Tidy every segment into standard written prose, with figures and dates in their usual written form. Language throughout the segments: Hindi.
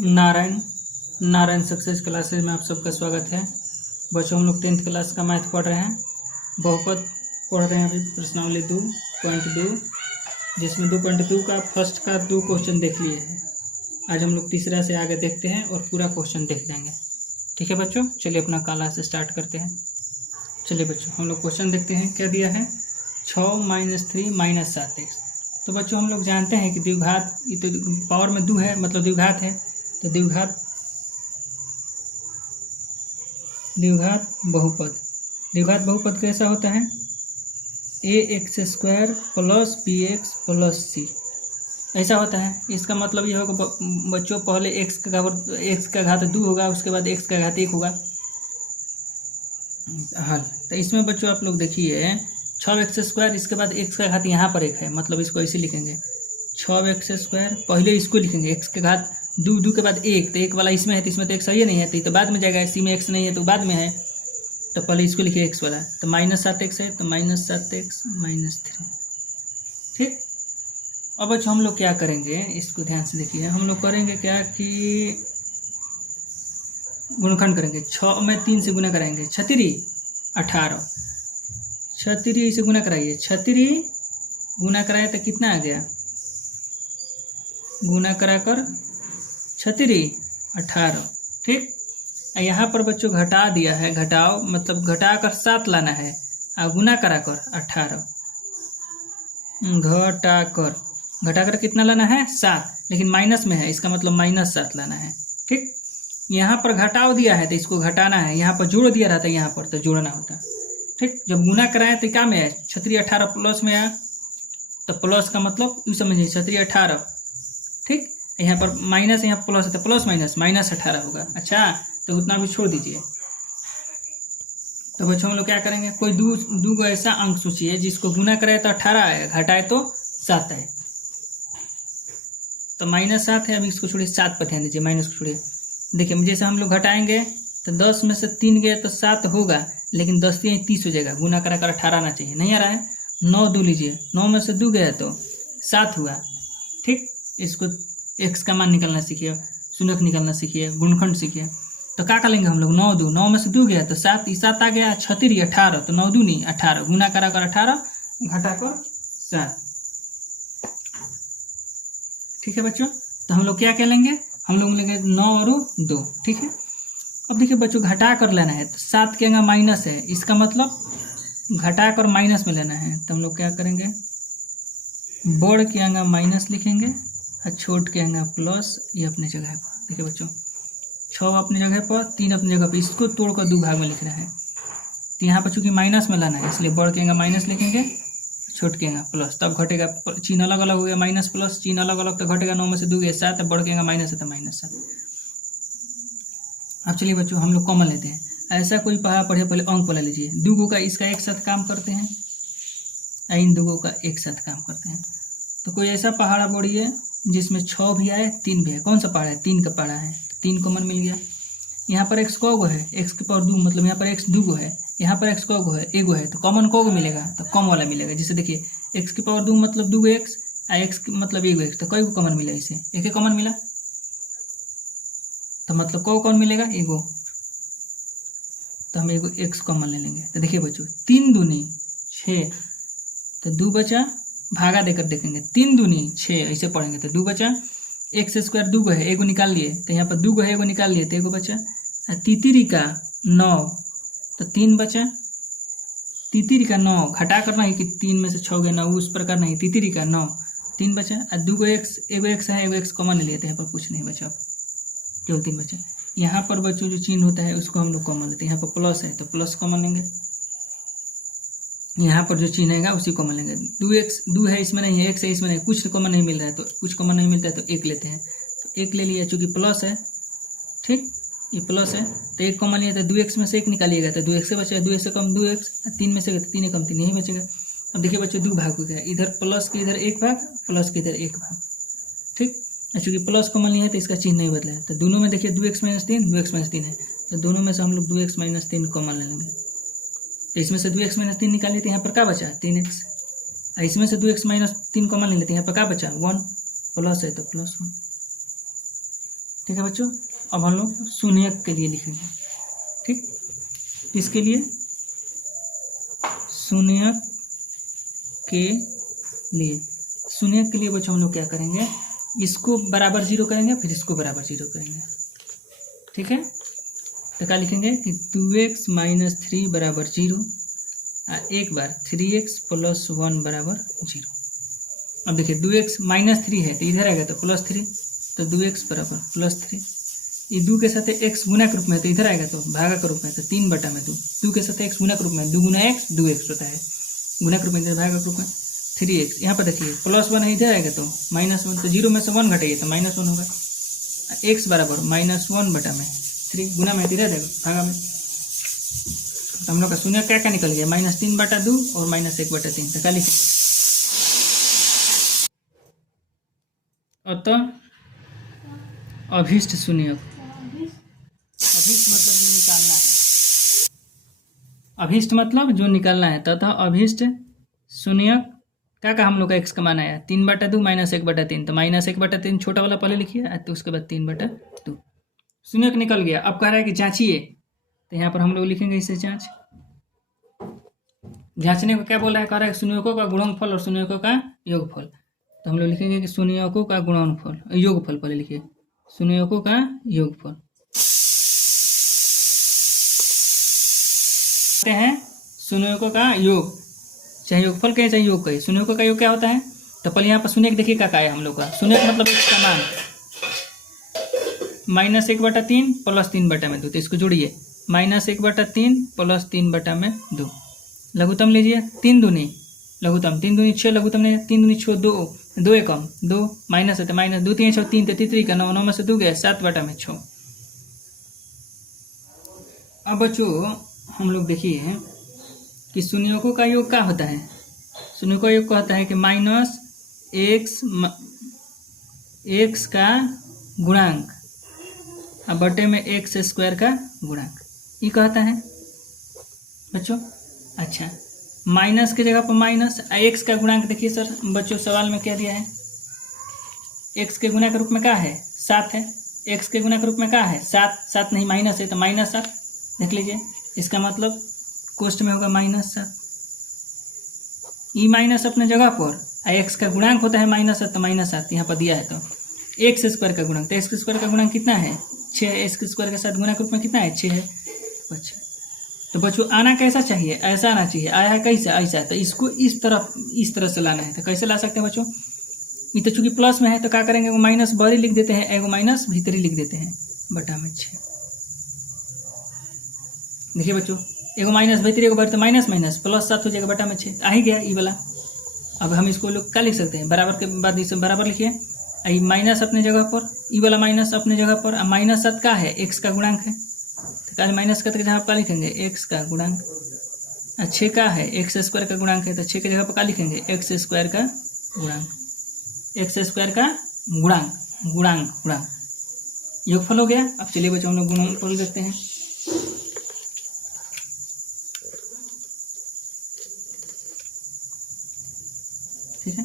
नारायण नारायण सक्सेस क्लासेज में आप सबका स्वागत है। बच्चों, हम लोग 10th क्लास का मैथ पढ़ रहे हैं। बहुपद पढ़ रहे हैं अभी, प्रश्नावली 2.2, जिसमें 2.2 का फर्स्ट का 2 क्वेश्चन देख लिए हैं। आज हम लोग तीसरा से आगे देखते हैं और पूरा क्वेश्चन देख लेंगे। ठीक है बच्चों, चलिए अपना क्लास स्टार्ट करते हैं। चलिए बच्चों, हम लोग क्वेश्चन देखते हैं। क्या दिया है? 6 - 3 - 7x। तो बच्चों हम लोग जानते हैं कि द्विघात, ये तो पावर में 2 है, मतलब द्विघात है। तो द्विघात बहुपद कैसा होता है? ax² + bx + c ऐसा होता है। इसका मतलब ये होगा बच्चों, पहले x का घात 2 होगा, उसके बाद x का घात 1 होगा। हल। तो इसमें बच्चों आप लोग देखिए, 6x², इसके बाद x का घात यहाँ पर 1 है, मतलब इसको ऐसे लिखेंगे 6x²। पहले इसको लिखेंगे x के घात 2 के बाद 1, तो 1 वाला इसमें है, तो इसमें तो x सही नहीं है, तो ये तो बाद में जाएगा। इसी में x नहीं है तो बाद में है, तो पहले इसको लिखिए x वाला। तो -7x है, तो -7x - 3। ठीक। अब बच्चों हम लोग क्या करेंगे, इसको ध्यान से देखिए। हम लोग करेंगे क्या कि गुणनखंड करेंगे। 6 में 3 से गुना कराएंगे, 6×3 = 18। 6×3 से गुना कराइए, 6×3 गुना कराए तो कितना आ गया? गुना कराकर 6×3 = 18। ठीक। यहाँ पर बच्चों घटा दिया है, घटाओ मतलब घटाकर 7 लाना है, और गुना कराकर 18। घटाकर कितना लाना है? 7, लेकिन माइनस में है, इसका मतलब -7 लाना है। ठीक। यहाँ पर घटाव दिया है तो इसको घटाना है, यहाँ पर जोड़ दिया रहता है, यहाँ पर तो जोड़ना होता। ठीक। जब गुना कराए तो क्या में है? 6×3 = 18 प्लस में आया, तो प्लस का मतलब यू समझिए 6×3 = 18। ठीक। यहाँ पर माइनस, यहाँ प्लस है, तो प्लस माइनस -18 होगा। अच्छा, तो उतना भी छोड़ दीजिए। तो बच्चों हम लोग क्या करेंगे, कोई दो ऐसा अंक सोचिए जिसको गुना कराए तो 18 आए, घटाए तो 7 आए। तो -7 है, अभी इसको छोड़िए, 7 पर ध्यान दीजिए, माइनस को छोड़िए। देखिए जैसे हम लोग घटाएंगे तो 10 में से 3 गए तो 7 होगा, लेकिन 10 से 30 हो जाएगा। गुना कराकर 18 आना चाहिए, नहीं आ रहा है। 9 2 लीजिए, 9 में से 2 गया तो 7 हुआ। ठीक। इसको x का मान निकालना सीखिए, शून्यक निकालना सीखिए, गुणनखंड सीखिए। तो क्या करेंगे हम लोग? 9 2, 9 में से 2 गया तो 7, 7 आ गया। 6×3 = 18, तो 9 2 नहीं 18, गुना कराकर 18, घटाकर 7। ठीक है बच्चों, तो हम लोग क्या कह लेंगे? हम लोग लेंगे 9 और 2। ठीक है। अब देखिए बच्चों, घटा कर लेना है, तो 7 के अंगा माइनस है, इसका मतलब घटा कर माइनस में लेना है। तो हम लोग क्या करेंगे, बड़ के अंगा माइनस लिखेंगे और छोट के अंगा प्लस। ये अपने जगह पर देखिए बच्चों, 6 अपनी जगह पर, 3 अपनी जगह पर, इसको तोड़कर 2 भाग में लिख रहा है। तो यहाँ पर चूंकि माइनस में लाना है, इसलिए बड़ के अंगा माइनस लिखेंगे, छोट के अंगा प्लस, तब घटेगा। चिन्ह अलग अलग हो गया, माइनस प्लस, चिन्ह अलग अलग तो घटेगा। 9 में से 2 गया 7, बड़ के अंगा माइनस है तो -7। अब चलिए बच्चों हम लोग कॉमन लेते हैं। ऐसा कोई पहाड़ा पढ़े, पहले अंक बोला लीजिए। 2 का इसका एक साथ काम करते हैं, इन 2 का एक साथ काम करते हैं। तो कोई ऐसा पहाड़ा बोलिए जिसमें 6 भी आए, 3 भी है। कौन सा पहाड़ा है? 3 का पहाड़ा है, 3 कॉमन मिल गया। यहाँ पर x को है, x के पावर 2, मतलब यहाँ पर x 2 है, यहाँ पर x को है, 1 है, तो कॉमन को मिलेगा, तो कम वाला मिलेगा। जैसे देखिए x के पावर 2 मतलब 2x, x मतलब 1x, तो कई को कॉमन मिला? इसे 1 कॉमन मिला, तो मतलब को कौन मिलेगा? 1। तो हम 1 x कॉमन ले लेंगे। तो देखिए बच्चों, 3 दूनी 6, तो 2 बचा, भागा देकर देखेंगे, 3 दूनी 6 ऐसे पढ़ेंगे तो 2 बचा। x² 2 है, 1 निकाल लिए, तो यहाँ पर 2 है, 1 निकाल लिए तो 1 बचा। तीतिरी का 9, तो 3 बचा। तीतिरी का 9 घटा करना है कि 3 में से 6 गया 9, उस प्रकार नहीं। तीतिरी का 9, 3 बचा। और 2 x, 1 x है, 1 x कॉमन ले लेते हैं, यहाँ पर कुछ नहीं बचा, केवल 3 बचा। यहाँ पर बच्चों जो चिन्ह होता है उसको हम लोग कॉमन लेते हैं। यहाँ पर प्लस है तो प्लस कॉमन लेंगे, यहाँ पर जो चिन्ह है उसी कॉमन लेंगे। 2 है, इसमें नहीं है, x है, इसमें नहीं, कुछ कॉमन नहीं मिल रहा है, तो कुछ कॉमन नहीं मिलता है तो 1 लेते हैं। तो 1 ले लिया, चूंकि प्लस है। ठीक, ये प्लस है तो 1 कॉमन लिया, तो 2x में से 1 निकालिएगा तो 2x से बचेगा, 2x से कम 2x, 3 में से 3 कम 3 यही बचेगा। अब देखिए बच्चों, 2 भाग हो गया, इधर प्लस के इधर 1 भाग, प्लस के इधर 1 भाग। ठीक, चूंकि प्लस कॉमन लिया है तो इसका चिन्ह नहीं बदला है। तो दोनों में देखिए 2x - 3, 2x - 3 है, तो दोनों में से हम लोग 2x - 3 कॉमन ले लेंगे। तो इसमें से 2x - 3 निकाल लेते हैं, यहाँ पर क्या बचा? 3x। इसमें से 2x - 3 कॉमन ले लेते हैं, यहाँ पर क्या बचा? 1, प्लस है तो +1। ठीक है बच्चों। अब हम लोग शून्यक के लिए लिखेंगे। ठीक, इसके लिए शून्यक के लिए बच्चों हम लोग क्या करेंगे, इसको बराबर 0 करेंगे, फिर इसको बराबर 0 करेंगे। ठीक है, तो क्या लिखेंगे कि 2x माइनस 3 बराबर 0, एक बार 3x प्लस 1 बराबर 0। अब देखिए 2x माइनस 3 है तो इधर आएगा तो प्लस 3, तो 2x बराबर प्लस 3। ये 2 के साथ x गुना के रूप में है तो इधर आएगा तो भागा के रूप में, तो 3 बटा में 2। 2 के साथ x गुना के रूप में, 2 गुना x 2x होता है, गुना के रूप में इधर भागा के रूप में 3x। यहाँ पर देखिए प्लस 1 है, इधर आएगा तो माइनस 1, तो 0 में से 1 घटाइए तो माइनस 1 होगा। x बराबर माइनस 1 बटा में 3, गुना में इधर आएगा भागा में। तो हम लोग का शून्य क्या क्या निकल गया, माइनस 3 बटा 2 और माइनस 1 बटा 3। तो क्या लिखेंगे, अतः अभीष्ट शून्यक, अभीष्ट मतलब जो निकालना है, अभीष्ट मतलब जो निकालना है, तथा अभीष्ट शून्यक क्या हम लोग का x का मान आया 3 बटा 2 माइनस 1 बटा 3। तो माइनस 1 बटा 3 छोटा वाला पहले लिखिए, तो उसके बाद 3 बटा 2 शून्यक निकल गया। अब कह रहा है कि जांचिए, तो यहाँ पर हम लोग लिखेंगे इसे जांच। जांचने को क्या बोल रहा है, कह रहा है शून्यकों का गुणनफल और शून्यकों का योगफल। तो हम लोग लिखेंगे कि शून्यकों का गुणनफल, योगफल पहले लिखिए, शून्यकों का योगफल हैं शून्यकों का योग, चाहे योगफल कहे चाहे योग कहे। शून्यकों का योग क्या होता है, तो पहले यहाँ पर शून्य देखिए क्या है हम लोग का, शून्य मतलब x का मान माइनस 1 बटा 3 प्लस 3 बटा में 2, तो इसको जोड़िए, माइनस 1 बटा 3 प्लस 3 बटा में 2। लघुत्तम लीजिए, 3 दूनी लघुत्तम, 3 दूनी 6, लघुत्तम नहीं, 3 दूनी 6, 2 2 एकम 2, माइनस है तो माइनस 2 3 6 3 33 का 9 9 में से 2 गया 7 बटा में 6। अब बच्चों हम लोग देखिए कि शून्यकों का योग क्या होता है, शून्यकों का योग कहता है कि माइनस एक्स का गुणांक अब बटे में एक्स स्क्वायर का गुणांक, ये कहता है बच्चों। अच्छा, माइनस की जगह पर माइनस, एक्स का गुणांक देखिए सर बच्चों सवाल में क्या दिया है, एक्स के गुना के रूप में क्या है 7 है, एक्स के गुना के रूप में क्या है 7, 7 नहीं माइनस है तो माइनस 7 देख लीजिए, इसका मतलब कोष्ट में होगा माइनस 7। ई माइनस अपने जगह पर, एक्स का गुणांक होता है माइनस 7 तो माइनस 7 यहाँ पर दिया है, तो एक्स स्क्वायर का गुणांक, तो एक्स स्क्वायर का गुणांक कितना है 6, एक्स स्क्वायर के साथ गुना के रूप में कितना है 6 है। अच्छा, तो बच्चों आना कैसा चाहिए, ऐसा आना चाहिए, आया है कैसे ऐसा, तो इसको इस तरह से लाना है। तो कैसे ला सकते हैं बच्चों, ये तो चूंकि प्लस में है तो क्या करेंगे, वो माइनस बाहरी लिख देते हैं, एगो माइनस भीतरी लिख देते हैं बटा में 6। देखिए बच्चों, एगो माइनस भीतरी एगो बाहरी, तो माइनस माइनस प्लस 7 हो जाएगा बटा में 6, आ ही गया ये वाला। अब हम इसको लोग क्या लिख सकते हैं, बराबर के बाद इसे बराबर लिखिए, आई माइनस अपने जगह पर, ई वाला माइनस अपने जगह पर, अब माइनस 7 का है एक्स का गुणांक है, तो क्या माइनस करके जहाँ पर लिखेंगे एक्स का गुणांक, 6 का है एक्स स्क्वायर का गुणांक है, तो 6 की जगह पर क्या लिखेंगे एक्स स्क्वायर का गुणांक, एक्स स्क्वायर का गुणांक योगफल हो गया। अब चलिए बच्चों हम लोग गुणनफल देखते हैं। ठीक है,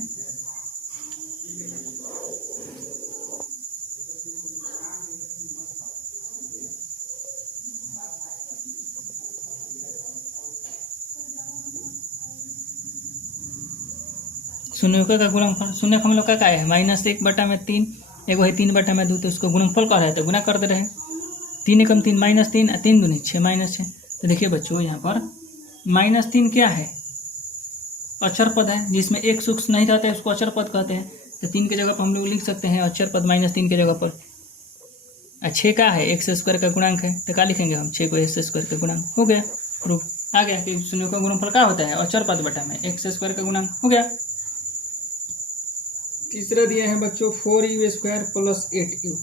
शून्यकों का गुणनफल, शून्य हम लोग का है माइनस 1 बटा में 3, एगो है 3 बटा में 2, तो उसको गुणनफल कर रहा है तो गुना कर दे रहे हैं, 3 एकम 3 माइनस 3, 3 दूनी 6 माइनस 6। तो देखिए बच्चों यहाँ पर माइनस 3 क्या है, अक्षर पद है, जिसमें एक सूक्ष्म नहीं रहता है उसको अक्षर पद कहते हैं, तो 3 की जगह पर हम लोग लिख सकते हैं अक्षर पद माइनस 3 की जगह पर। 6 का है एक्स स्क्वायर का गुणांक है, तो क्या लिखेंगे हम 6 को एक्स स्क्वायर का गुणांक, हो गया प्रूफ, आ गया कि शून्य का गुणनफल क्या होता है अक्षर पद बटा में एक्स स्क्वायर का गुणांक, हो गया। तीसरा दिया है बच्चों 4u square plus 8u,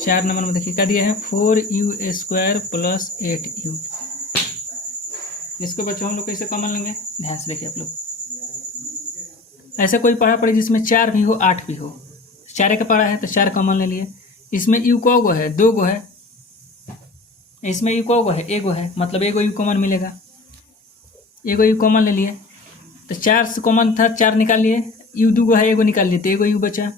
4 number में देखिए क्या दिया है 4u स्क्वायर प्लस 8u। इसको बच्चों हम लोग कैसे कॉमन लेंगे, ध्यान से देखिए आप लोग, ऐसा कोई पढ़ा पड़े जिसमें 4 भी हो 8 भी हो, 4 का पढ़ा है तो 4 कॉमन ले लिए, इसमें यू को गो है 2 गो है, इसमें यू को गो है 1 गो है, मतलब एगो यू कॉमन मिलेगा, एगो यू कॉमन ले लिए, तो 4 से कॉमन था 4 निकाल लिए, यू दो है, एगो निकाल लेते, एगो यू बचा।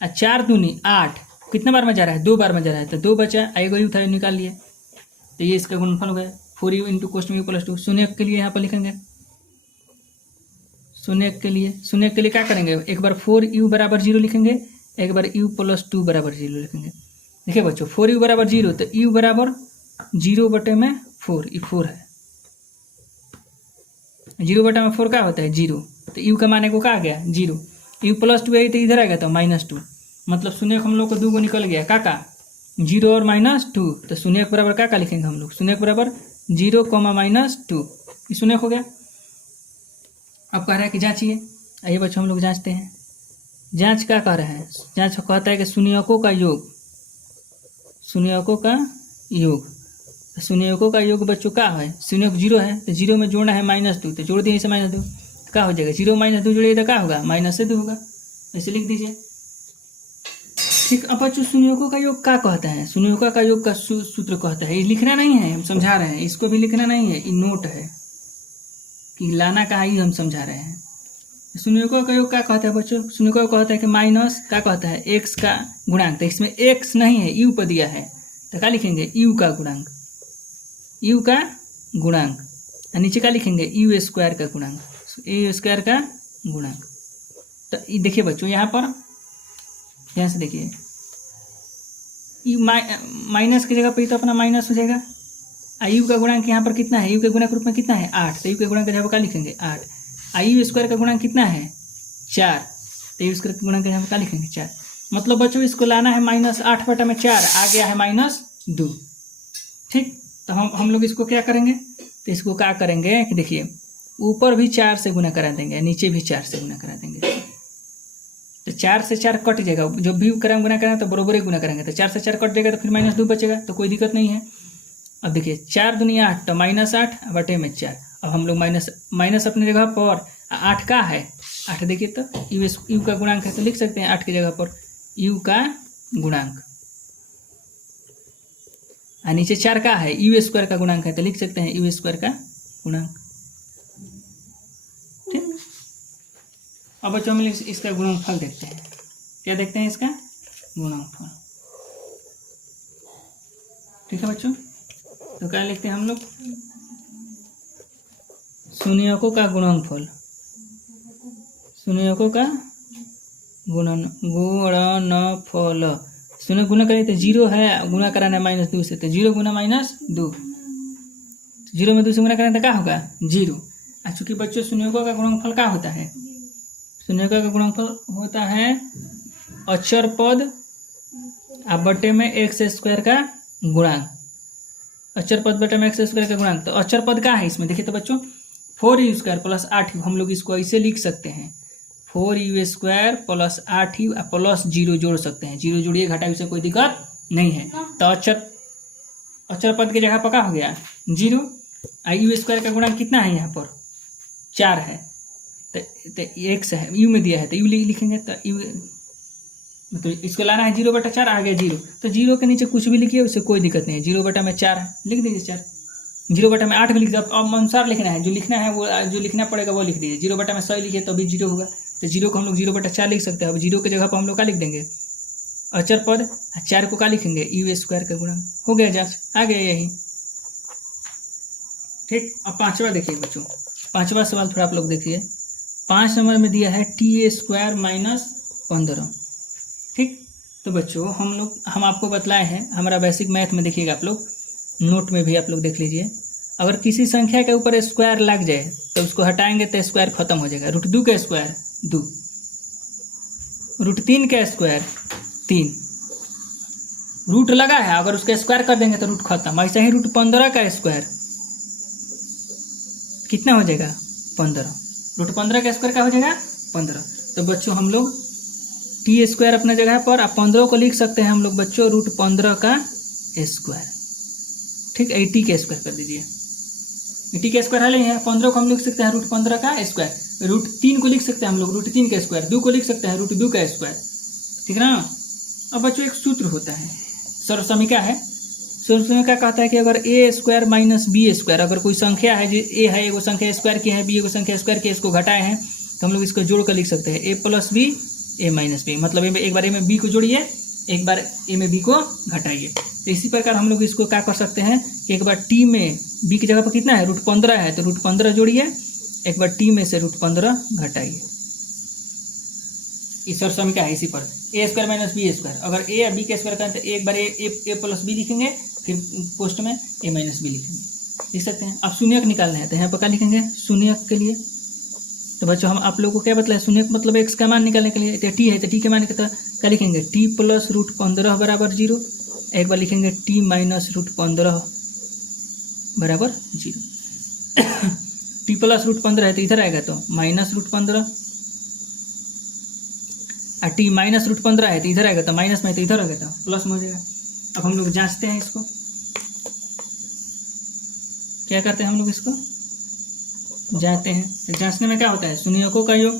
4 दूनी 8, कितना बार में जा रहा है? 2 बार में जा रहा है, तो 2 बचा, एगो यू था, निकाल लिया, तो ये इसका गुणनफल हो गया 4u इंटू कोष्टक यू प्लस 2। शून्य के लिए यहाँ पर लिखेंगे, शून्य के लिए क्या करेंगे? एक बार 4u बराबर 0 लिखेंगे, एक बार u प्लस 2 बराबर 0 लिखेंगे। देखिए बच्चों 4u बराबर 0, तो u बराबर 0 बटे में 4, ये 4 है, 0 बटे में 4 क्या होता है? 0, तो u का मान को क्या आ गया? 0। u प्लस 2 है तो इधर आ गया, तो -2, मतलब शून्य हम लोग को 2 निकल गया, का 0 और -2, तो शून्य के बराबर क्या लिखेंगे हम लोग? शून्य के बराबर 0, -2, ये शून्य हो गया। अब कह रहा है कि जांचिए, आइए बच्चों हम लोग जांचते हैं। जांच क्या कह रहा है? जांच कहता है कि शून्यकों का योग, शून्यकों का योग बच्चों क्या है? शून्यक 0 है, तो 0 में जोड़ना है -2, तो जोड़ दिए इसे -2, तो क्या हो जाएगा? 0 -2 जोड़िए तो क्या होगा? -2 होगा, ऐसे लिख दीजिए। ठीक, अब बच्चों शून्यकों का योग क्या कहता है? शून्यकों का योग का सूत्र कहता है, ये लिखना नहीं है, हम समझा रहे हैं, इसको भी लिखना नहीं है, ये नोट है कि लाना का ही हम समझा रहे हैं। शून्यकों का योग क्या कहता है बच्चों? शून्यकों का कहता है कि माइनस क्या कहता है? x का गुणांक, तो इसमें x नहीं है, u पर दिया है, तो क्या लिखेंगे? u का गुणांक, और नीचे क्या लिखेंगे? u स्क्वायर का गुणांक, a स्क्वायर का गुणांक। तो ये देखिए बच्चों यहाँ पर, यहाँ से देखिए माइनस की जगह पर तो अपना माइनस हो जाएगा, यू का गुणांक यहाँ पर कितना है? यू के गुणा के रूप में कितना है? 8, तो यू के गुणांक के जगह पर क्या लिखेंगे? 8। यू स्क्वायर का गुणांक कितना है? 4, तो यू स्क्वायर के गुणांक के जगह पर क्या लिखेंगे? 4। मतलब बच्चों इसको लाना है -8 बटा में 4, आ गया है -2। ठीक, तो हम लोग इसको क्या करेंगे? तो इसको क्या करेंगे कि देखिए ऊपर भी 4 से गुना करा देंगे, नीचे भी 4 से गुना करा देंगे, तो 4 से 4 कट जाएगा, जब भी गुना करें तो बराबर ही गुना करेंगे, तो 4 से 4 कट जाएगा, तो फिर -2 बचेगा, तो कोई दिक्कत नहीं है। अब देखिए 4 दूनी 8, तो -8 बटे में 4। अब हम लोग माइनस अपनी जगह पर 8 का है, 8 देखिए तो यू का गुणांक है, तो लिख सकते हैं 8 की जगह पर यू का गुणांक, और नीचे 4 का है, यू स्क्वायर का गुणांक है, तो लिख सकते हैं यू स्क्वायर का गुणांक। ठीक, अब बच्चों हम इसका गुणनफल देखते हैं। क्या देखते हैं? इसका गुणनफल। ठीक है बच्चों, तो क्या लिखते हैं हम लोग? शून्यकों का गुणनफल, शून्यकों का गुणनफल। शून्य गुना करें तो 0 है, गुना कराना है -2 से, तो 0 गुना -2, 0 में 2 से गुना करें तो क्या होगा? 0। चूँकि बच्चों शून्यकों का गुणनफल क्या होता है? शून्यकों का गुणनफल होता है अचर पद बटे में x स्क्वायर का गुणांक, अचर पद बटे में x स्क्वायर का गुणांक। तो अचर पद क्या है इसमें? देखिए तो बच्चों 4u स्क्वायर प्लस 8u, हम लोग इसको ऐसे लिख सकते हैं, 4u square plus 8u plus 0 जोड़ सकते हैं, 0 जोड़िए घटाइए, से कोई दिक्कत नहीं है। तो अचर पद की जगह पर क्या हो गया? 0। यू स्क्वायर का गुणांक कितना है? यहाँ पर 4 है, तो x है, u में दिया है, तो u लिखेंगे, तो u मतलब इसको लाना है 0 बटा 4, आ गया 0, तो 0 के नीचे कुछ भी लिखिए, उससे कोई दिक्कत नहीं है। 0 बटा में 4 लिख दीजिए 4, 0 बटा में 8 भी लिख दीजिए, अब अनुसार लिखना है, जो लिखना है वो जो लिखना पड़ेगा वो लिख दीजिए। 0 बटा में 100 लिखिए तो भी 0 होगा, तो 0 को हम लोग 0 बटा 4 लिख सकते हैं। अब 0 की जगह पर हम लोग क्या लिख देंगे? अचर पद, 4 को क्या लिखेंगे? यू स्क्वायर का गुणांक। हो गया जांच, आ गया यही। ठीक, अब 5वां देखिए बच्चों, 5वां सवाल थोड़ा आप लोग देखिए। 5 नंबर में दिया है टी स्क्वायर माइनस 15। ठीक, तो बच्चों हम आपको बतलाए हैं, हमारा बेसिक मैथ में देखिएगा, आप लोग नोट में भी आप लोग देख लीजिए। अगर किसी संख्या के ऊपर स्क्वायर लग जाए तो उसको हटाएंगे तो स्क्वायर खत्म हो जाएगा। √2 का स्क्वायर 2, √3 का स्क्वायर 3, रूट लगा है, अगर उसका स्क्वायर कर देंगे तो रूट खत्म। ऐसा ही √15 का स्क्वायर कितना हो जाएगा? 15। √15 का स्क्वायर क्या हो जाएगा? 15। तो बच्चों हम लोग टी स्क्वायर अपने जगह पर, आप 15 को लिख सकते हैं हम लोग बच्चों √15 का स्क्वायर। ठीक, 80 का स्क्वायर कर दीजिए, 80 का स्क्वायर है, 15 को हम लिख सकते हैं √15 का स्क्वायर। √3 को लिख सकते हैं हम लोग √3 का स्क्वायर, 2 को लिख सकते हैं √2 का स्क्वायर। ठीक है ना। अब बच्चों एक सूत्र होता है, सर्वसमीका है। सर्वसमीका कहता है कि अगर a square minus B square, अगर कोई संख्या है जो a है, एगो संख्या स्क्वायर की है, बी एगो संख्या स्क्वायर की है, इसको घटाए हैं तो हम लोग इसको जोड़ कर लिख सकते हैं ए प्लस बी ए माइनस बी, मतलब एक बार ए में बी को जोड़िए, एक बार ए में बी को घटाइए। तो इसी प्रकार हम लोग इसको क्या कर सकते हैं कि एक बार टी में बी की जगह पर कितना है √15 है, तो √15 जोड़िए, एक बार टी में से √15 घटाइए। इस और समीकरण है इसी पर ए स्क्वायर माइनस बी स्क्वायर, अगर ए या बी का स्क्वायर करें तो एक बार ए प्लस बी लिखेंगे, फिर पोस्ट में ए माइनस बी लिखेंगे, लिख सकते हैं। अब शून्यक निकालना है तो यहाँ पर क्या लिखेंगे शून्यक के लिए। तो बच्चों हम आप लोगों को क्या बताया, शून्यक मतलब एक्स का मान निकालने के लिए, तो टी है तो टी के मान क्या लिखेंगे टी प्लस √15 बराबर 0, एक बार लिखेंगे टी माइनस √15 बराबर 0। टी प्लस √15 है तो इधर आएगा तो माइनस √15, और टी माइनस √15 है तो इधर आएगा तो माइनस में, तो इधर आएगा तो प्लस में हो जाएगा। अब हम लोग जांचते हैं इसको, क्या करते हैं हम लोग इसको जांचते हैं। तो जांचने में क्या होता है शून्यकों का योग,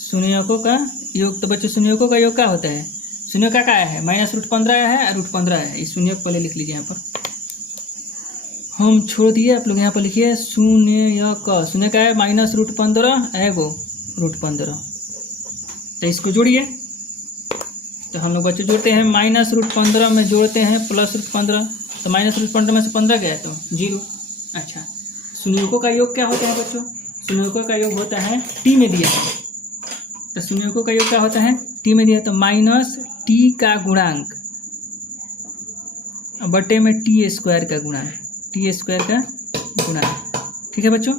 शून्यकों का योग। तो बच्चों शून्यकों का योग क्या होता है, शून्य का आया है माइनस √15 आया है और √15 आया है, इस शून्यक पहले लिख लीजिए। यहाँ पर हम छोड़ दिए, आप लोग यहाँ पर लिखिए शून्यक, शून्य का है माइनस √15 एगो √15, तो इसको जोड़िए। तो हम लोग बच्चों जोड़ते हैं माइनस √15 में जोड़ते हैं प्लस √15, तो माइनस √15 में से 15 गया तो 0। अच्छा शून्यकों का योग क्या होता है बच्चों, शून्यकों का योग होता है टी में दिया है, तो शून्यकों का योग क्या होता है टी में दिया, तो माइनस टी का गुणांक बटे में टी स्क्वायर का गुणांक, टी स्क्वायर का गुणांक, ठीक है बच्चों।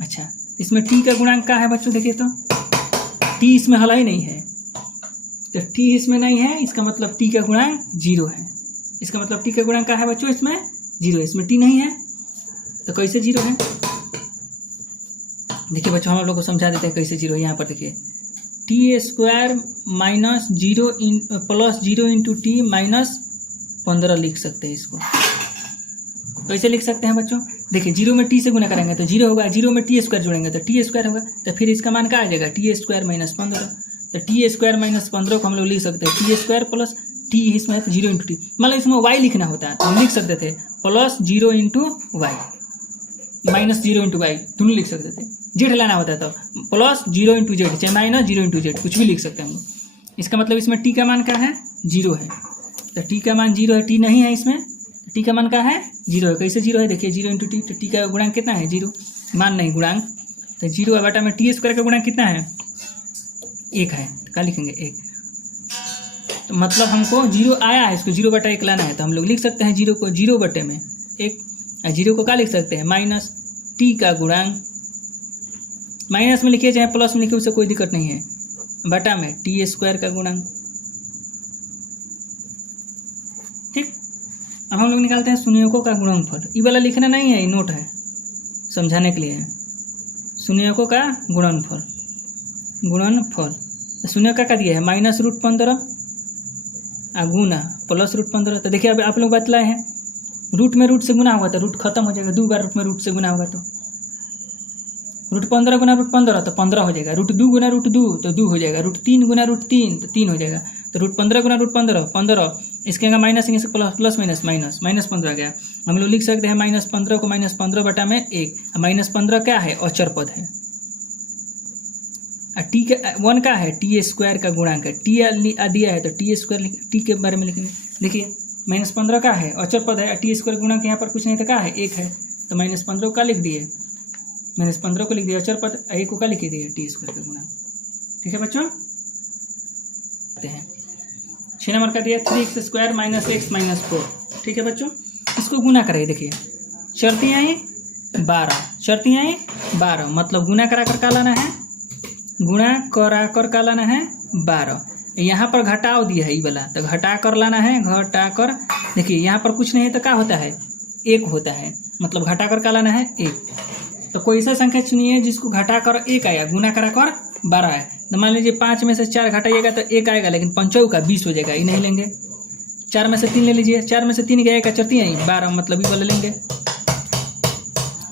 अच्छा इसमें टी का गुणांक क्या है बच्चों, देखिए तो टी इसमें हला ही नहीं है, तो टी इसमें नहीं है, इसका मतलब टी का गुणांक 0 है, इसका मतलब टी का गुणांक क्या है बच्चों इसमें 0 है, इसमें टी नहीं है, तो कैसे 0 है। देखिए बच्चों हम लोग को समझा देते हैं कैसे 0 है। यहाँ पर देखिए T square minus 0 plus 0 into T minus 15 लिख सकते हैं। इसको कैसे लिख सकते हैं बच्चों, देखिए 0 में टी से गुना करेंगे तो 0 होगा, 0 में टी स्क्वायर जोड़ेंगे तो टी स्क्वायर होगा, तो फिर इसका मान क्या आ जाएगा टी स्क्वायर माइनस 15, तो टी स्क्वायर माइनस 15 को हम लोग लिख सकते हैं टी स्क्वायर प्लस टी इसमें है तो 0 इंटू टी, मान लो इसमें वाई लिखना होता है तो हम लिख सकते थे plus 0 into Y minus 0 into Y, दोनों लिख सकते थे। जेड लाना होता है तो प्लस 0 इंटू जेड चाहे माइनस 0 इंटू जेड कुछ भी लिख सकते हैं हम लोग। इसका मतलब इसमें टी का मान क्या है 0 है, तो टी का मान 0 है, टी नहीं है इसमें, टी का मान क्या है 0 है। कैसे 0 है देखिए 0 इंटू टी, तो टी का गुणांक कितना है 0, मान नहीं गुणांक, तो 0 बटा में टी स्क्वायर का गुणांक कितना है 1 है, तो क्या लिखेंगे 1, तो मतलब हमको 0 आया है, इसको 0 बटा 1 लाना है, तो हम लोग लिख सकते हैं 0 को 0 बटे में 1, और 0 को क्या लिख सकते हैं माइनस टी का गुणांक, माइनस में लिखिए चाहे प्लस में लिखिए उससे कोई दिक्कत नहीं है, बटा में टी स्क्वायर का गुणांक। ठीक, अब हम लोग निकालते हैं शून्यकों का गुणनफल। ये वाला लिखना नहीं है, ये नोट है समझाने के लिए है। शून्यकों का गुणनफल, गुणनफल शून्य का दिया है माइनस √15 गुना प्लस √15, तो देखिए अब आप लोग बतलाए हैं रूट में रूट से गुना होगा तो रूट खत्म हो जाएगा, 2 बार रूट में रूट से गुना होगा तो √15 गुना √15 तो 15 हो जाएगा, √2 गुना √2 तो 2 हो जाएगा, √3 गुना √3 तो 3 हो जाएगा, तो √15 गुना √15 15, इसके अगर माइनस से प्लस माइनस माइनस माइनस 15 गया। हम लोग लिख सकते हैं माइनस 15 को माइनस 15 बटा में 1, माइनस 15 क्या है अचर पद है, टी का 1 का है टी स्क्वायर का गुणांक है, टी दिया है तो टी स्क्वायर टी के बारे में लिखेंगे। देखिए माइनस 15 का है अचर पद है, टी स्क्वायर गुणांक यहाँ पर कुछ नहीं था, क्या है 1 है, तो माइनस 15 का लिख दिए, माइनस 15 को लिख दिया अचर पद, 1 को क्या लिख दिए टी स्क्वायर का गुणांक। ठीक है बच्चों, 6 नंबर का दिया 3x² माइनस x माइनस 4। ठीक है बच्चों, इसको गुना करिए। देखिए शर्ती आई 12, शर्ती आई 12, मतलब गुना करा कर का लाना है, गुणा करा कर का लाना है 12। यहाँ पर घटाव दिया है ये वाला, तो घटा कर लाना है, घटा कर। देखिए यहाँ पर कुछ नहीं है तो क्या होता है 1 होता है, मतलब घटा कर का लाना है 1। तो कोई ऐसा संख्या चुनिए जिसको घटा कर 1 आया, गुना करा कर 12 आया। तो मान लीजिए 5 में से 4 घटाइएगा तो 1 आएगा, लेकिन 5 का 20 हो जाएगा, ये नहीं लेंगे। 4 में से 3 ले लीजिए, 4 में से 3 गया, 1 चरती आई 12, मतलब ये वाला लेंगे।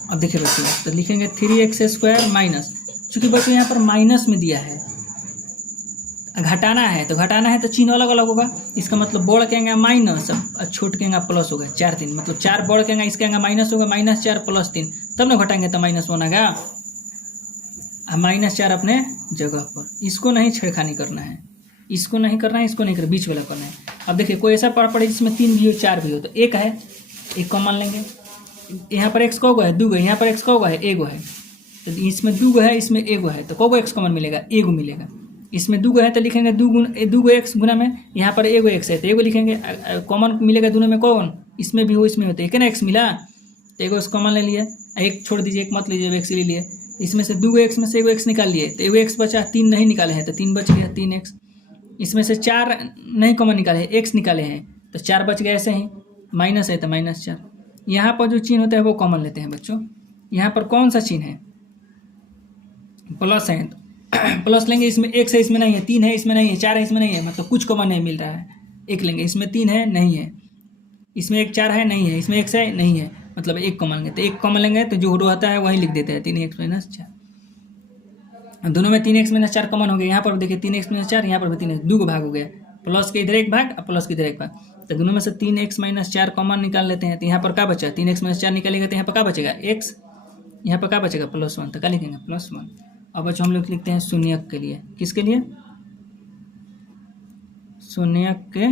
अब देखिए बच्चों, तो लिखेंगे 3x² माइनस, चूंकि बच्चों यहाँ पर माइनस में दिया है, घटाना है तो चिन्ह अलग अलग होगा। इसका मतलब बढ़ के आएगा माइनस और छोट के आएगा प्लस होगा, 4 3, मतलब 4 बढ़ के आएगा, इसके आएगा माइनस होगा, -4 + 3, तब ना घटाएंगे तो -1 आएगा। -4 अपने जगह पर, इसको नहीं छेड़खानी करना है, इसको नहीं करना है, इसको नहीं करना, बीच वाला करना है। अब देखिए कोई ऐसा पढ़ पड़े जिसमें 3 भी हो 4 भी हो, तो एक है, एक कॉमन लेंगे। यहाँ पर x को है 2 है, यहाँ पर x को है 1 है, तो इसमें 2 है, इसमें 1 है, तो को x कॉमन मिलेगा, 1 मिलेगा। इसमें 2 है तो लिखेंगे 2 x गुना में, यहाँ पर 1 x है तो 1 लिखेंगे। कॉमन मिलेगा दोनों में, कौन इसमें भी हो इसमें हो, तो एक ना x मिला, तो 1 कॉमन ले लिया, एक छोड़ दीजिए, एक मत लीजिए, x ले लिए। इसमें से 2 x में से 1 x निकाल लिए, तो 1 x बचा, 3 नहीं निकाले हैं तो 3 बच गया, 3x। इसमें से 4 नहीं कॉमन निकाले, x निकाले हैं तो 4 बच गया, ऐसे ही माइनस है तो -4। यहाँ पर जो चिन्ह होता है वो कॉमन लेते हैं बच्चों। यहाँ पर कौन सा चिन्ह है, प्लस है, तो प्लस लेंगे। इसमें x है, इसमें नहीं है, 3 है, इसमें नहीं है, 4 है, इसमें नहीं है, मतलब कुछ कॉमन नहीं मिल रहा है, 1 लेंगे। इसमें 3 है, नहीं है, इसमें 1 4 है, नहीं है, इसमें x है, नहीं है, मतलब 1 कॉमन लेंगे। तो 1 कॉमन लेंगे तो जो रहता है वही लिख देते हैं, 3x - 4। दोनों में 3x - 4 कॉमन हो गया। यहाँ पर देखिए 3x - 4, यहाँ पर भी 3x, 2 भाग हो गया, प्लस के इधर 1 भाग और प्लस के इधर 1 भाग, तो दोनों में से 3x - 4 कॉमन निकाल लेते हैं। तो यहाँ पर क्या बचा, 3x - 4 निकालेगा तो यहाँ पर क्या बचेगा, x, यहाँ पर क्या बचेगा +1, तो क्या लिखेंगे +1। अब बच्चों हम लोग लिखते हैं शून्यक के लिए, किसके लिए, शून्यक के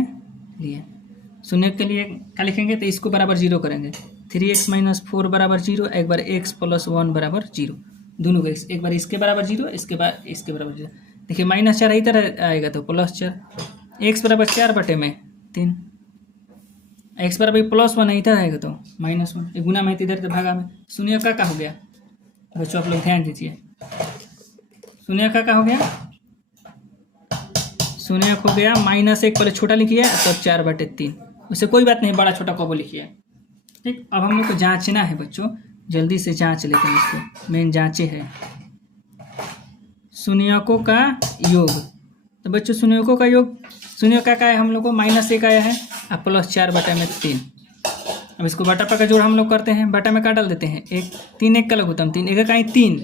लिए। शून्यक के लिए क्या लिखेंगे, तो इसको बराबर 0 करेंगे, 3x - 4 बराबर 0, एक बार x + 1 बराबर 0, दोनों का एक बार इसके बराबर 0, इसके बाद इसके बराबर 0। देखिए -4 इधर आएगा तो +4, x बराबर 4/3, x बराबर +1 है, इधर आएगा तो -1, एक गुना में इधर तो भागा में। शून्यक का हो गया बच्चों, आप लोग ध्यान दीजिए, शून्यक का हो गया, शून्यक हो गया -1, पहले छोटा लिखिए तब 4/3, उससे कोई बात नहीं, बड़ा छोटा को लिखिए। ठीक, अब हम लोग को जांचना है बच्चों, जल्दी से जांच लेते हैं इसको, मेन जांचे है शून्यकों का योग। तो बच्चों शून्यकों का योग, शून्यक का है हम लोग को -1 आया है और +4/3। अब इसको बटा पर का जोड़ हम लोग करते हैं, बटा में क्या डाल देते हैं, 1, 3 1 का लघुत्तम 3, 1 का 3,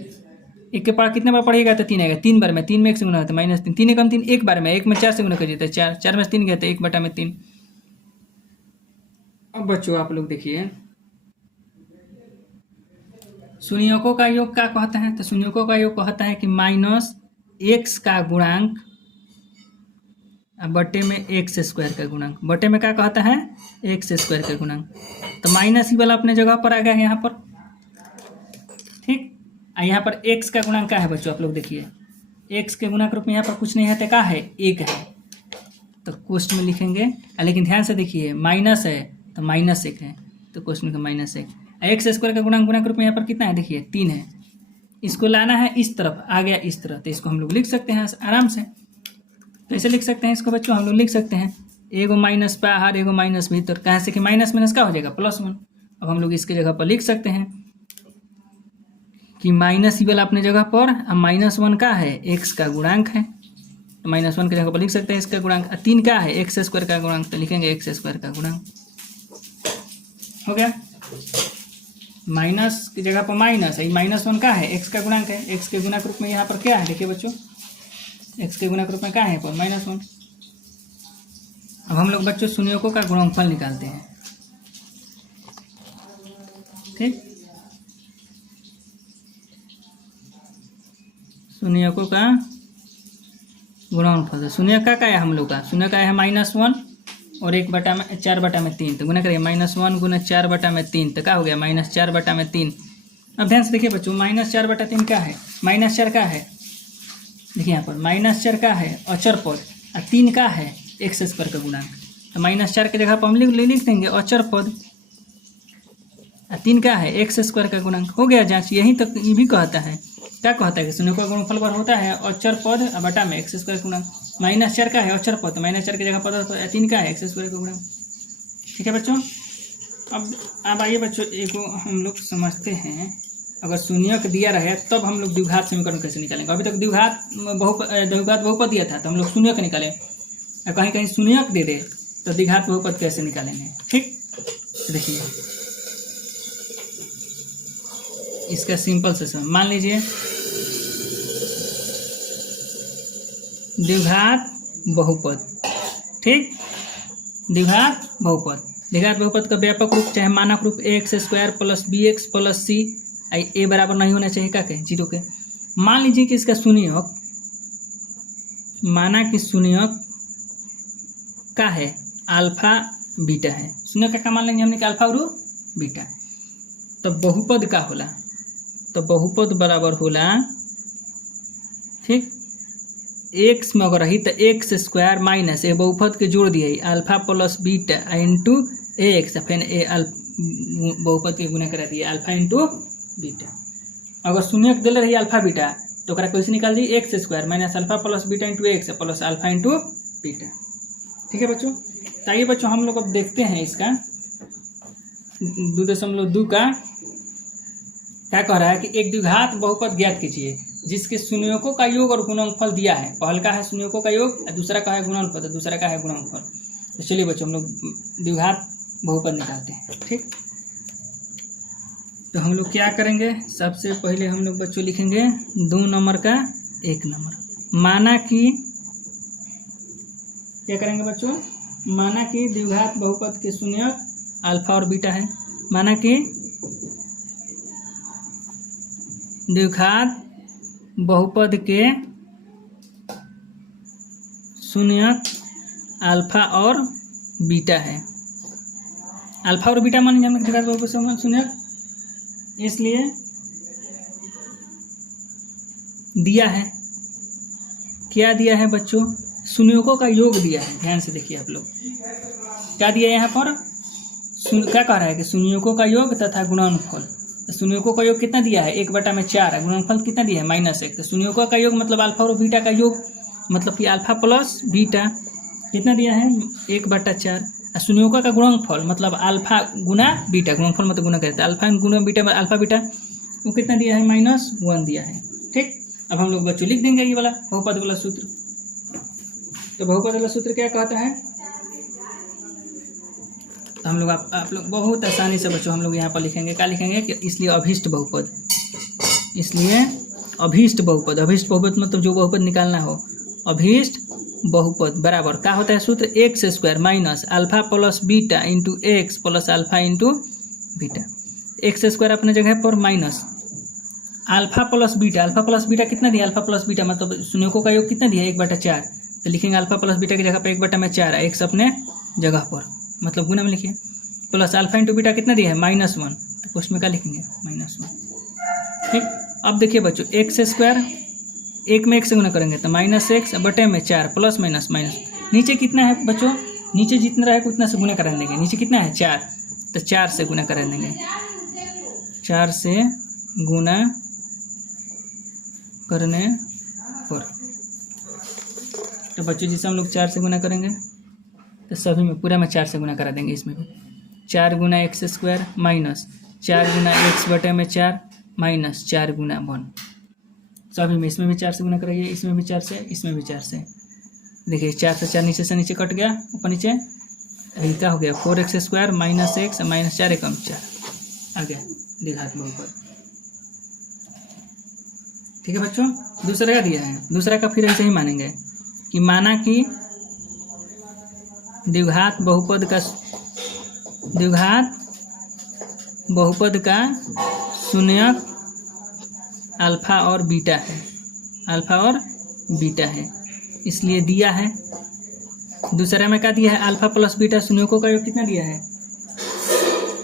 1 के पार कितने बार पढ़ेगा तो 3 आएगा, 3 बार में, 3 में 1 से गुना होता है -3, 3 1 3, 1 बार में, 1 में 4 से गुना कर देता है 4, 4 में 3 गया तो 1/3। अब बच्चों आप लोग देखिए शून्यकों का योग क्या कहता है, तो शून्यकों का योग कहता है कि -x का गुणांक बटे में x² का गुणांक, बटे में क्या कहता है, x² का गुणांक। तो माइनस ही वाला अपने जगह पर आ गया है यहाँ पर। ठीक, यहाँ पर x का गुणांक क्या है बच्चों, आप लोग देखिए, x के गुणांक रूप में यहाँ पर कुछ नहीं है तो क्या है, 1 है, तो क्वेश्चन में लिखेंगे। लेकिन ध्यान से देखिए माइनस है तो -1 है, तो क्वेश्चन का -1। x² का गुणांक रूप में यहाँ पर कितना है, देखिए 3 है, इसको लाना है इस तरफ, आ गया इस तरफ, तो इसको हम लोग लिख सकते हैं आराम से। कैसे लिख सकते हैं इसको बच्चों, हम लोग लिख सकते हैं एगो माइनस बाहर एगो माइनस भीतर, कहाँ से कि माइनस माइनस क्या हो जाएगा +1। अब हम लोग इसके जगह पर लिख सकते हैं कि माइनस ही वाला अपने जगह पर, अब -1 का है, x का गुणांक है, तो -1 की जगह पर लिख सकते हैं इसका गुणांक। 3 का है, x² का गुणांक, तो लिखेंगे x² का गुणांक हो गया। माइनस की जगह पर माइनस है, -1 का है, x का गुणांक है, x के गुणा के रूप में यहाँ पर क्या है, देखिए बच्चों x के गुणा के रूप में क्या है पर -1। अब हम लोग बच्चों शून्यकों का गुणनफल निकालते हैं। ठीक, शून्यकों का गुणनफल, शून्य का है हम लोग का, शून्य का है -1 और 4/3, तो गुना करिए -1 गुना 4/3, तो क्या हो गया -4/3। अब ध्यान से देखिए बच्चों, -4/3 क्या है, -4 का है, देखिए यहाँ पर -4 का है अचर पद, और 3 का है x² का गुणांक, तो -4 की जगह पर हम लिख देंगे अचर पद, और 3 का है x² का गुणांक। हो गया जांच, यही तक ये भी कहता है, क्या कहता है कि शून्य का गुणनफल पर होता है अचर पद बटा में x² गुणांक। -4 का है अचर पद, तो -4 की जगह पद, 3 का है x² का गुणांक। ठीक है बच्चों, अब आइए बच्चों एक हम लोग समझते हैं, अगर शून्यक दिया रहे तब हम लोग द्विघात समीकरण कैसे निकालेंगे। अभी तक द्विघात बहुपद दिया था तो हम लोग शून्यक निकालें, कहीं कहीं शून्यक दे दे तो द्विघात बहुपद कैसे निकालेंगे। ठीक, देखिए इसका सिंपल से मान लीजिए द्विघात बहुपद, ठीक, द्विघात बहुपद का व्यापक रूप चाहे मानक रूप ax² + bx + c ए बराबर नहीं होना चाहिए का के 0 के। मान लीजिए कि इसका शून्यक, माना कि शून्यक का है अल्फा बीटा है, शून्यक का मान लेंगे हमने कि अल्फा और बीटा। तो बहुपद का होला, तो बहुपद बराबर होला, ठीक, एक्स में अगर रही तो एक्स स्क्वायर माइनस ए बहुपद के जोड़ दिए alpha plus beta into x, फिर ए बहुपद के गुना करा दिए अल्फा इंटू बीटा। अगर शून्यक दिल रही अल्फा बीटा तो कैसे निकाल दी, x square minus alpha plus beta into x plus alpha into beta. ठीक है बच्चों, तो आइए बच्चों हम लोग अब देखते हैं इसका 2.2 का क्या कह रहा है कि एक द्विघात बहुपद ज्ञात कीजिए जिसके शून्यकों का योग और गुणनफल दिया है। पहल का है शून्यकों का योग और दूसरा का है गुणनफल, तो दूसरा का है गुणनफल। तो चलिए बच्चों हम लोग द्विघात बहुपद निकालते हैं। ठीक, तो हम लोग क्या करेंगे, सबसे पहले हम लोग बच्चों लिखेंगे 2 नंबर का 1 नंबर। माना कि क्या करेंगे बच्चों, माना कि द्विघात बहुपद के शून्यक अल्फा और बीटा है। माना कि द्विघात बहुपद के शून्यक अल्फा और बीटा है। अल्फा और बीटा मान लीजिए हमने द्विघात बहुपद से शून्यक, इसलिए दिया है, क्या दिया है बच्चों, शून्यकों का योग दिया है। ध्यान से देखिए आप लोग, क्या दिया है यहाँ पर, क्या कह रहा है कि शून्यकों का योग तथा गुणनफल। तो शून्यकों का योग कितना दिया है, 1/4 है। गुणनफल कितना दिया है, -1। तो शून्यकों का योग मतलब अल्फा और बीटा का योग, मतलब कि अल्फा प्लस बीटा कितना दिया है, 1/4। और शून्यकों का गुणनफल मतलब अल्फा गुना बीटा, गुणनफल मतलब गुना करते हैं, अल्फा गुना बीटा में अल्फा बीटा, वो कितना दिया है, -1 दिया है। ठीक, अब हम लोग बच्चों लिख देंगे ये वाला बहुपद वाला सूत्र। तो बहुपद वाला सूत्र क्या कहता है, तो हम लोग आप लोग बहुत आसानी से बच्चों हम लोग यहाँ पर लिखेंगे, क्या लिखेंगे कि इसलिए अभीष्ट बहुपद, इसलिए अभीष्ट बहुपद, अभीष्ट बहुपद मतलब जो बहुपद निकालना हो, अभीष्ट बहुपद बराबर क्या होता है सूत्र, x square minus alpha plus beta into x plus alpha into beta. X square अपने जगह पर minus alpha plus beta, alpha plus beta कितना दिया, अल्फा प्लस बीटा मतलब शून्यकों का योग कितना दिया, 1/4। तो लिखेंगे अल्फा प्लस बीटा की जगह पर 1/4, एक्स अपने जगह पर मतलब गुना में लिखिए, प्लस अल्फा इंटू बीटा कितना दिया है, -1। तो उसमें क्या लिखेंगे, -1। ठीक, अब देखिए बच्चों एक्स स्क्वायर 1 में 1 से गुना करेंगे तो -x/4 प्लस माइनस माइनस, नीचे कितना है बच्चों, नीचे जितना रहेगा उतना से गुना करा देंगे, नीचे कितना है 4, तो 4 से गुना करा देंगे, 4 से गुना करने पर। तो बच्चों जिसे हम लोग 4 से गुना करेंगे तो सभी में पूरा में 4 से गुना करा देंगे, इसमें भी 4 गुना एक्स स्क्वायर माइनस 4 गुना x/4 माइनस 4 गुना 1, सभी में, इसमें भी 4 से गुना कराइए, इसमें भी 4 से, इसमें भी 4 से। देखिए 4 से 4 नीचे से नीचे कट गया, ऊपर नीचे क्या हो गया, 4x square minus x minus 4 एकम 4 आ गया द्विघात बहुपद। ठीक है बच्चों, दूसरा का दिया है, दूसरा का फिर ऐसे ही मानेंगे कि माना कि द्विघात बहुपद का शून्यक अल्फा और बीटा है, अल्फा और बीटा है, इसलिए दिया है। दूसरा में क्या दिया है, अल्फा प्लस बीटा, शून्यकों का योग कितना दिया है,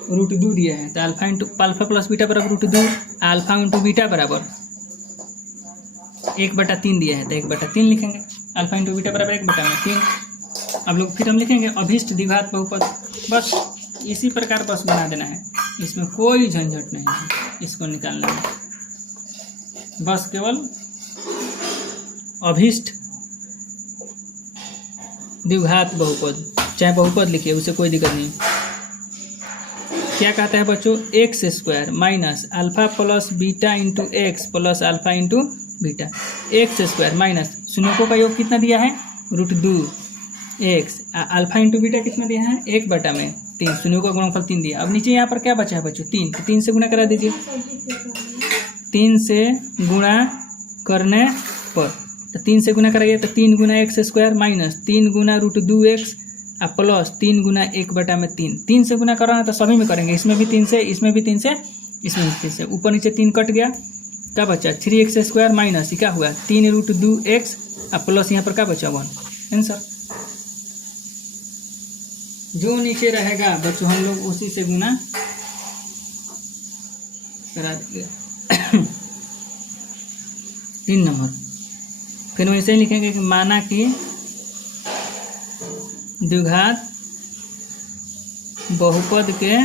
√2 दिया है। तो अल्फा प्लस बीटा बराबर √2, अल्फा इंटू बीटा बराबर 1/3 दिया है, तो 1/3 लिखेंगे, अल्फा इंटू बीटा बराबर 1/3। अब लोग फिर हम लिखेंगे अभीष्ट द्विघात बहुपद, बस इसी प्रकार बस बना देना है, इसमें कोई झंझट नहीं है, इसको निकालना है, बस केवल अभीष्ट द्विघात बहुपद, चाहे बहुपद लिखिए उसे कोई दिक्कत नहीं। क्या कहता है बच्चों, x square minus alpha plus beta into x plus alpha into beta, x square minus शून्यकों का योग कितना दिया है, √2 एक्स, अल्फा इंटू बीटा कितना दिया है, 1/3, शून्यों का गुणनफल 3 दिया। अब नीचे यहाँ पर क्या बचा है बच्चों, 3, तो 3 से गुणा करा दीजिए, 3 से गुणा करने पर, तो 3 से गुणा कराइए तो 3 गुना एक्स स्क्वायर माइनस 3 गुना √2x प्लस 3 गुना 1/3, 3 से गुना कराना तो सभी में करेंगे, इसमें भी 3 से, इसमें भी 3 से, इसमें फिर से ऊपर नीचे 3 कट गया, क्या बचा 3x² माइनस क्या हुआ 3√2x और प्लस यहाँ पर क्या बचा 1। आंसर जो नीचे रहेगा बच्चों हम लोग उसी से गुना करा देंगे। 3 नंबर फिर वैसे ही लिखेंगे कि माना कि द्विघात बहुपद के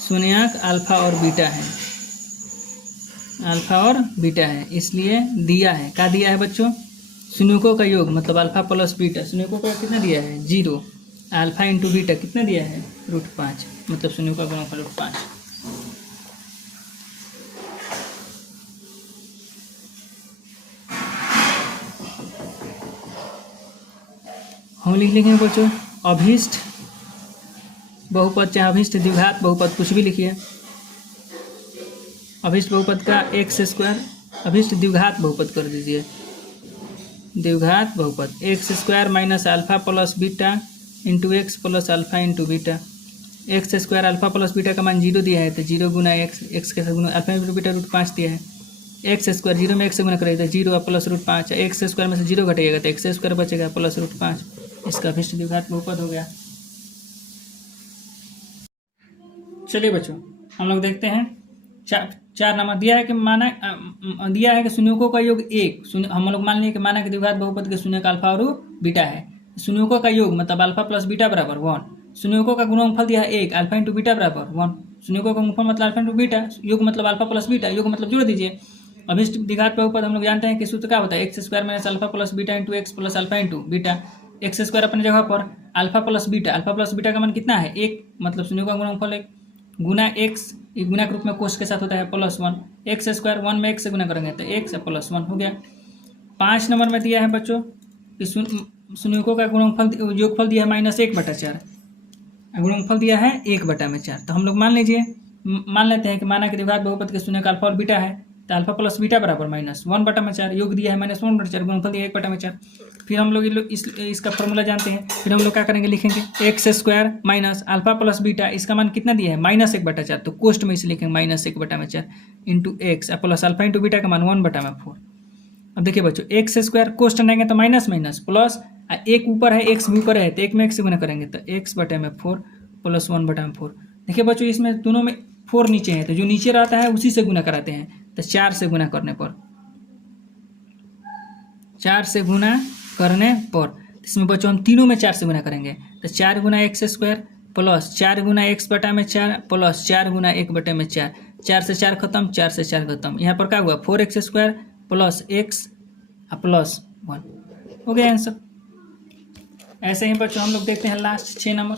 शून्यक अल्फा और बीटा है, अल्फा और बीटा है, इसलिए दिया है क्या दिया है बच्चों शून्यकों का योग मतलब अल्फा प्लस बीटा, शून्यकों का कितना दिया है 0, अल्फा इंटू बीटा कितना दिया है √5 मतलब शून्यों का गुणनफल √5। हम लिख लेंगे बच्चों अभीष्ट बहुपद चाहे अभीष्ट द्विघात बहुपद कुछ भी लिखिए, अभीष्ट बहुपद का x², अभीष्ट द्विघात बहुपद कर दीजिए, द्विघात बहुपद x² minus alpha plus beta into x plus alpha into beta, x² alpha plus beta का मान 0 दिया है तो 0 गुना x के साथ गुना अल्फा इंटू बीटा √5 दिया है, x² 0 में x से गुना करेगा तो 0 प्लस √5, x² में से 0 घटेगा तो x² बचेगा प्लस √5, इसका अभीष्ट द्विघात बहुपद हो गया। चलिए बच्चों हम लोग देखते हैं 4 नंबर दिया है कि माना दिया है कि शून्यकों का योग 1, हम लोग मान लिए कि माना कि द्विघात बहुपद के शून्यक अल्फा और बीटा है, शून्यकों का योग मतलब अल्फा प्लस बीटा बराबर 1, शून्यकों का गुणनफल दिया है 1, अल्फा इंटू बीटा बराबर 1, शून्यकों का गुणनफल मतलब अल्फा इंटू बीटा, योग मतलब अल्फा प्लस बीटा, योग मतलब जोड़ दीजिए। अभीष्ट द्विघात बहुपद हम लोग जानते हैं कि सूत्र क्या होता है x² minus alpha plus beta into x plus alpha into beta, x² अपने जगह पर अल्फा प्लस बीटा का मान कितना है 1 मतलब शून्यों का गुणनफल 1 गुना x, गुना के रूप में कोष्ठ के साथ होता है +1, x² 1 में 1 से गुना करेंगे तो x +1 हो गया। 5 नंबर में दिया है बच्चों कि शून्यकों का गुणनफल योगफल दिया है -1/4, गुणनफल दिया है 1/4, तो हम लोग मान लेते हैं कि माना कि द्विघात बहुपद के शून्यक अल्फा और बीटा है तो अल्फा प्लस बीटा बराबर -1/4, योग दिया है -1/4, गुणनफल दिया है 1/4। फिर हम लोग इसका फॉर्मूला जानते हैं, फिर हम लोग क्या करेंगे लिखेंगे x² minus alpha plus beta, इसका मान कितना दिया है -1/4, तो कोष्ठ में इसे लिखेंगे -1/4 into x plus alpha into beta का मान 1/4। अब देखिए बच्चों x² कोष्ठ आएंगे तो माइनस माइनस प्लस, एक ऊपर है x भी ऊपर है तो एक में 1 से गुना करेंगे तो x/4 प्लस 1/4। देखिए बच्चों इसमें दोनों में 4 नीचे है तो जो नीचे रहता है उसी से गुना कराते हैं, तो 4 से गुना करने पर इसमें बच्चों हम तीनों में 4 से गुना करेंगे तो 4 गुना x² प्लस 4 गुना x/4 प्लस 4 गुना 1/4, 4 से 4 खत्म, 4 से 4 खत्म, यहाँ पर क्या हुआ 4x² प्लस x प्लस 1 हो गया आंसर। ऐसे ही बच्चों हम लोग देखते हैं लास्ट 6 नंबर,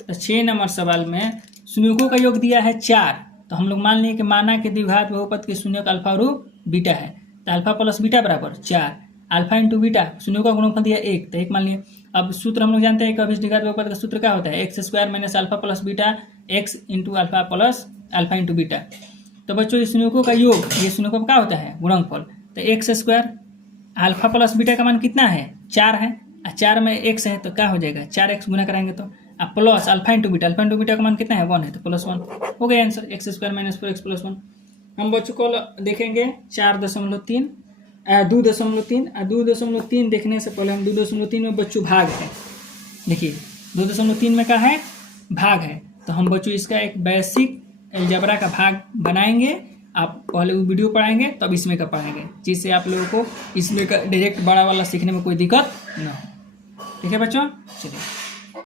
तो 6 नंबर सवाल में शून्यकों का योग दिया है 4, तो हम लोग मान लिए कि माना कि द्विघात बहुपद के शून्यक अल्फा और बीटा है तो अल्फा प्लस बीटा बराबर 4, अल्फा इंटू बीटा शून्यों का गुणनफल दिया 1 तो 1 मान लिए। अब सूत्र हम लोग जानते हैं कि अभीष्ट द्विघात बहुपद का सूत्र क्या होता है x² minus alpha plus beta x into alpha plus alpha into beta, तो बच्चों ये शून्यकों का योग, ये शून्यकों का क्या होता है गुणनफल, तो x² अल्फा प्लस बीटा का मान कितना है 4 है, 4 में x है तो क्या हो जाएगा 4x गुना कराएंगे तो प्लस अल्फा इंटू बीटा का मान कितना है 1 है तो +1 हो गया answer, x² minus 4x plus 1। हम बच्चों को देखेंगे 4.3 2.3 देखने से पहले हम 2.3 में बच्चों भाग है, देखिए 2.3 में क्या है भाग है, तो हम बच्चों इसका एक बेसिक अलजेब्रा का भाग बनाएंगे, आप पहले वो वीडियो पढ़ाएंगे तब इसमें का पढ़ाएंगे, जिससे आप लोगों को इसमें का डायरेक्ट बड़ा वाला सीखने में कोई दिक्कत ना हो। ठीक है बच्चों, चलिए।